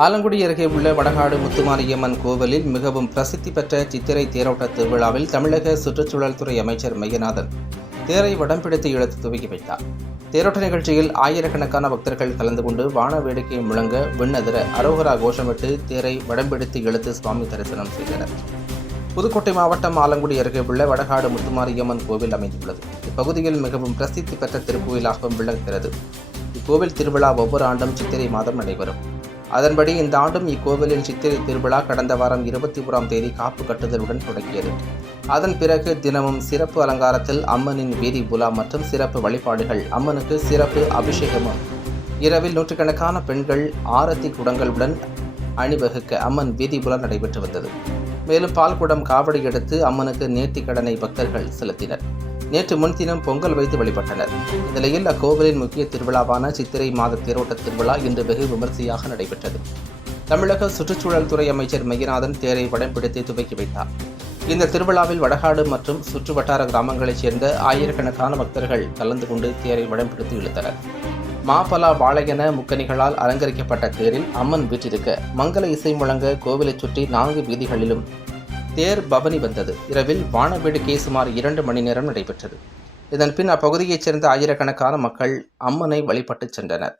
ஆலங்குடி அருகே உள்ள வடகாடு முத்துமாரியம்மன் கோவிலில் மிகவும் பிரசித்தி பெற்ற சித்திரை தேரோட்ட திருவிழாவில் தமிழக சுற்றுச்சூழல் துறை அமைச்சர் மையநாதன் தேரை வடம் பிடித்து இழுத்து துவக்கி வைத்தார். தேரோட்ட நிகழ்ச்சியில் ஆயிரக்கணக்கான பக்தர்கள் கலந்து கொண்டு வான வேடிக்கை முழங்க விண்ணதிர அரோகரா கோஷமிட்டு தேரை வடம் பிடித்து இழுத்து சுவாமி தரிசனம் செய்தனர். புதுக்கோட்டை மாவட்டம் ஆலங்குடி அருகே உள்ள வடகாடு முத்துமாரியம்மன் கோவில் அமைந்துள்ளது. இப்பகுதியில் மிகவும் பிரசித்தி பெற்ற திருக்கோயிலாகவும் விளங்குகிறது. இக்கோவில் திருவிழா ஒவ்வொரு ஆண்டும் சித்திரை மாதம் நடைபெறும். அதன்படி இந்த ஆண்டும் இக்கோவிலின் சித்திரை திருவிழா கடந்த வாரம் 21ஆம் தேதி காப்பு கட்டுதலுடன் தொடங்கியது. அதன் பிறகு தினமும் சிறப்பு அலங்காரத்தில் அம்மனின் வீதி உலா மற்றும் சிறப்பு வழிபாடுகள், அம்மனுக்கு சிறப்பு அபிஷேகமும், இரவில் நூற்றுக்கணக்கான பெண்கள் ஆரத்தி குடங்களுடன் அணிவகுக்க அம்மன் வீதி உலா நடைபெற்று வந்தது. மேலும் பால்குடம் காவடி எடுத்து அம்மனுக்கு நேர்த்திக் கடனை பக்தர்கள் செலுத்தினர். நேற்று முன்தினம் பொங்கல் வைத்து வழிபட்டனர். இந்நிலையில் அக்கோவிலின் முக்கிய திருவிழாவான சித்திரை மாத தேரோட்ட திருவிழா இன்று வெகு விமரிசையாக நடைபெற்றது. தமிழக சுற்றுச்சூழல் துறை அமைச்சர் மையநாதன் தேரை வடம் பிடித்து துவக்கி வைத்தார். இந்த திருவிழாவில் வடகாடு மற்றும் சுற்றுவட்டார கிராமங்களைச் சேர்ந்த ஆயிரக்கணக்கான பக்தர்கள் கலந்து கொண்டு தேரை வடம் பிடித்து இழுத்தனர். மாப்பலா வாழையென முக்கணிகளால் அலங்கரிக்கப்பட்ட தேரில் அம்மன் வீற்றிருக்க மங்கள இசை முழங்க கோவிலைச் சுற்றி 4 வீதிகளிலும் தேர் பவனி வந்தது. இரவில் வான வேடிக்கை சுமார் 2 மணி நேரம் நடைபெற்றது. இதன் பின் அப்பகுதியைச் சேர்ந்த ஆயிரக்கணக்கான மக்கள் அம்மனை வழிபட்டு சென்றனர்.